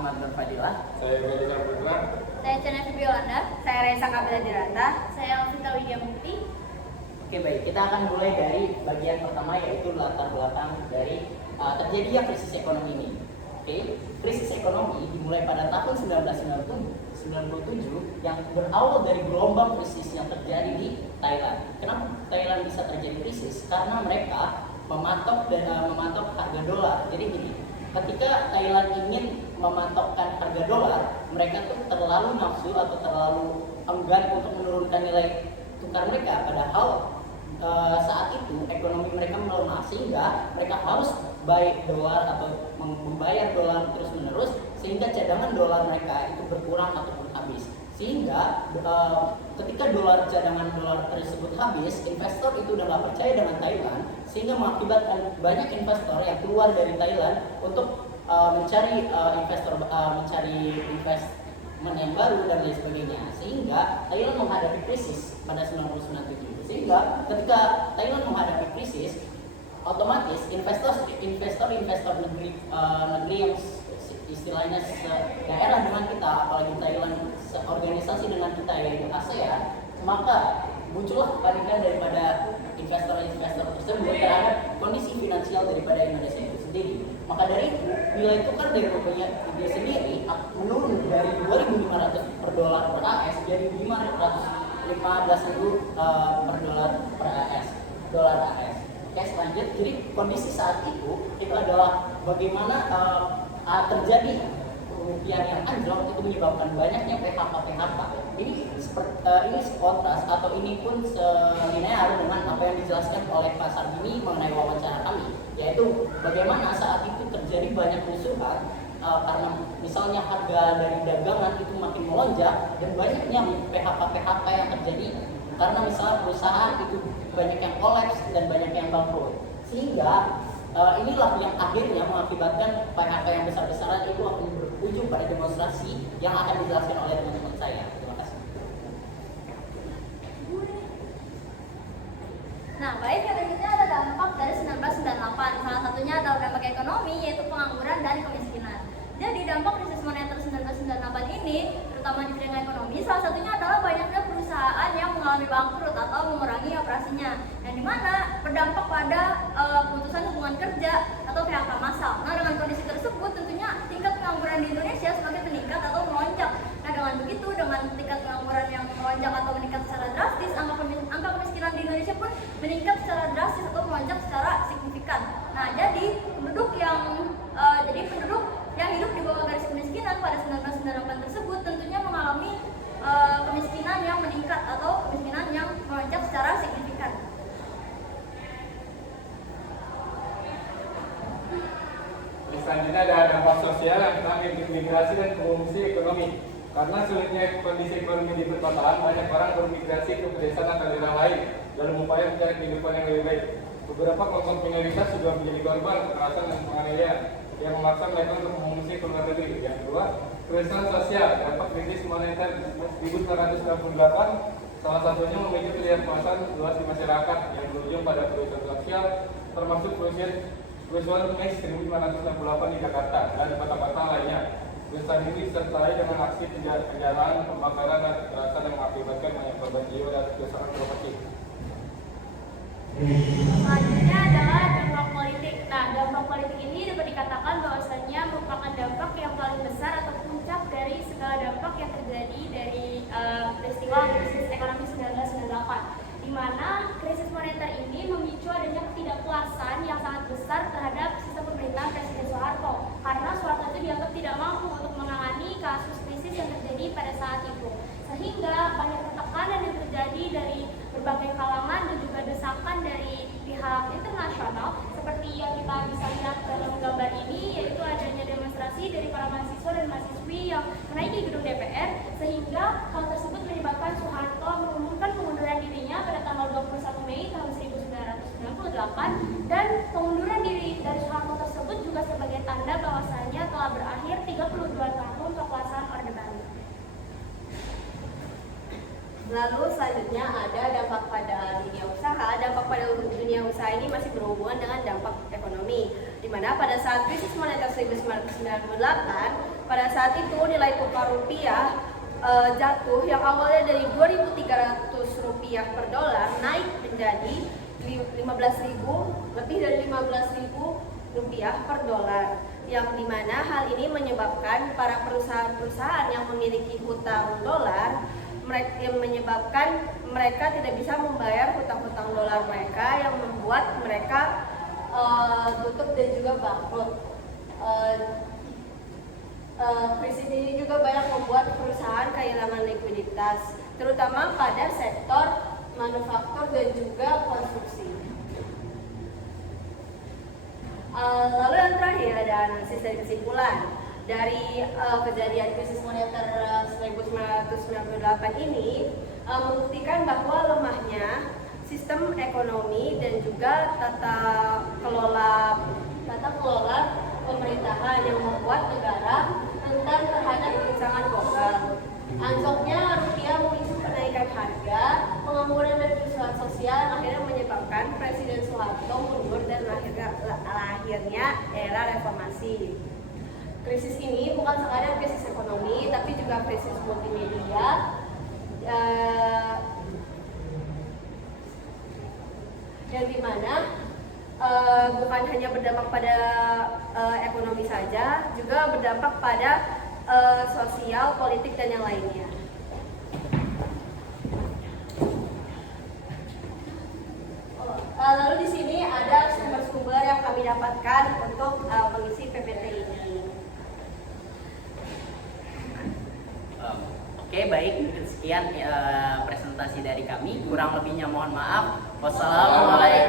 Ahmad Nur Fadilah. Saya Gaisa Putra. Saya Cana Fibiolanda. Saya Reza Kabila Dirata. Saya Alvita Widya Mukti. Oke, baik, kita akan mulai dari bagian pertama, yaitu latar belakang dari terjadinya krisis ekonomi ini. Oke, krisis ekonomi dimulai pada tahun 1997 yang berawal dari gelombang krisis yang terjadi di Thailand. Kenapa Thailand bisa terjadi krisis? Karena mereka mematok harga dolar. Jadi gini, ketika Thailand ingin mematokkan harga dolar, mereka tuh terlalu nafsu atau terlalu enggan untuk menurunkan nilai tukar mereka, padahal saat itu ekonomi mereka melemah sehingga mereka harus buy dolar atau membayar dolar terus menerus, sehingga cadangan dolar mereka itu berkurang ataupun habis. Sehingga ketika cadangan dolar tersebut habis, investor itu udah nggak percaya dengan Thailand, sehingga mengakibatkan banyak investor yang keluar dari Thailand untuk mencari investment yang baru dan lain sebagainya, sehingga Thailand menghadapi krisis pada 1997. Sehingga ketika Thailand menghadapi krisis, otomatis investor negeri yang istilahnya daerah dengan kita, apalagi Thailand seorganisasi dengan kita yaitu ASEAN, maka muncullah kepanikan daripada investor tersebut terhadap kondisi finansial daripada Indonesia itu sendiri. Maka dari itu, nilai tukar dari rupiah itu sendiri menurun dari 2.500 per dolar per AS jadi 15.000 per dolar AS. Oke, selanjut, jadi kondisi saat itu adalah bagaimana terjadi rupiah yang anjlok itu menyebabkan banyaknya PHK. Ini sekontras atau ini pun selinear dengan apa yang dijelaskan oleh Pak Sarbini mengenai wawancara kami, yaitu bagaimana saat itu terjadi banyak kerusuhan karena misalnya harga dari dagangan itu makin melonjak dan banyaknya PHK yang terjadi karena misalnya perusahaan itu banyak yang kolaps dan banyak yang bangkrut, sehingga inilah yang akhirnya mengakibatkan PHK yang besar-besaran itu akan berujung pada demonstrasi yang akan dijelaskan oleh teman-teman saya. Terima kasih. Nah, baik, selanjutnya ada dampak dari 1998. Salah satunya adalah dampak ekonomi, yaitu pengangguran dan kemiskinan. Jadi dampak krisis moneter 1998 ini, terutama di bidang ekonomi, salah satunya adalah banyaknya perusahaan yang mengalami bangkrut atau mengurangi operasinya, yang dimana berdampak pada pemutusan hubungan kerja atau PHK massal. Nah, dengan kondisi tersebut tentunya tingkat pengangguran di Indonesia semakin meningkat atau melonjak. Nah, dengan begitu, dengan tingkat pengangguran yang melonjak atau meningkat secara drastis, angka kemiskinan di Indonesia pun meningkat secara drastis atau melonjak secara signifikan. Nah, jadi penduduk yang hidup di bawah garis kemiskinan pada 1998 tersebut tentunya mengalami kemiskinan yang meningkat atau kemiskinan yang melonjak secara signifikan. Selanjutnya ada dampak sosial yang tentang migrasi dan pengungsi ekonomi. Karena sulitnya kondisi ekonomi di perkotaan, banyak orang bermigrasi ke pedesaan atau daerah lain dalam upaya mencari kehidupan yang lebih baik. Beberapa kelompok minoritas juga menjadi korban kekerasan dan penganiayaan yang memaksa mereka untuk mengungsi ke luar negeri. Yang kedua, keresahan sosial. Dampak krisis moneter 1998 salah satunya memicu ketidakpuasan luas di masyarakat yang berujung pada kerusuhan sosial, termasuk kerusuhan Mei 1968 di Jakarta dan kota-kota lainnya. Kerusuhan ini disertai dengan aksi penjarahan, pembakaran, dan kekerasan yang mengakibatkan banyak korban jiwa dan kerusakan properti. Selanjutnya adalah dampak politik. Nah, dampak politik ini dapat dikatakan bahwasanya merupakan dampak yang paling besar atau puncak dari segala dampak yang terjadi dari peristiwa krisis ekonomi 1998, di mana krisis moneter ini memicu adanya ketidakpuasan yang sangat besar terhadap sistem pemerintahan Presiden Soeharto, karena Soeharto itu dianggap tidak mampu untuk menangani kasus krisis yang terjadi pada saat itu, sehingga banyak tekanan yang terjadi dari berbagai kalangan dan juga desakan dari pihak internasional, seperti yang kita bisa lihat dalam gambar ini, yaitu adanya demonstrasi dari para mahasiswa dan mahasiswi yang menaiki gedung DPR, sehingga hal tersebut menyebabkan Soeharto mengumumkan pengunduran dirinya pada tanggal 21 Mei tahun 1998, dan pengunduran diri dari Soeharto tersebut juga sebagai tanda bahwasanya telah berakhir 32 tahun kekuasaan Orde Baru. Lalu selanjutnya ada dampak pada dunia usaha. Dampak pada dunia usaha ini masih berhubungan dengan dampak ekonomi. Di mana pada saat krisis moneter 1998, pada saat itu nilai tukar rupiah jatuh yang awalnya dari 2.300 rupiah per dolar naik menjadi 15.000, lebih dari 15.000 rupiah per dolar, yang dimana hal ini menyebabkan para perusahaan-perusahaan yang memiliki hutang dolar yang menyebabkan mereka tidak bisa membayar hutang-hutang dolar mereka, yang membuat mereka tutup dan juga bangkrut. Krisis ini juga banyak membuat perusahaan kehilangan likuiditas, terutama pada sektor manufaktur dan juga konstruksi. Lalu yang terakhir ada analisis dari kesimpulan. Dari kejadian krisis moneter 1998 ini membuktikan bahwa lemahnya sistem ekonomi dan juga tata kelola pemerintahan yang membuat negara rentan terhadap guncangan global. Anjloknya rupiah memicu kenaikan harga, pengangguran dan kerusuhan sosial akhirnya menyebabkan Presiden Soeharto mundur dan lahirnya era reformasi. Krisis ini bukan sekadar krisis ekonomi, tapi juga krisis multimedia yang dimana bukan hanya berdampak pada ekonomi saja, juga berdampak pada sosial, politik, dan yang lainnya. Lalu di sini ada sumber-sumber yang kami dapatkan untuk mengisi PPT ini. Oke, baik, sekian presentasi dari kami. Kurang lebihnya mohon maaf. Wassalamualaikum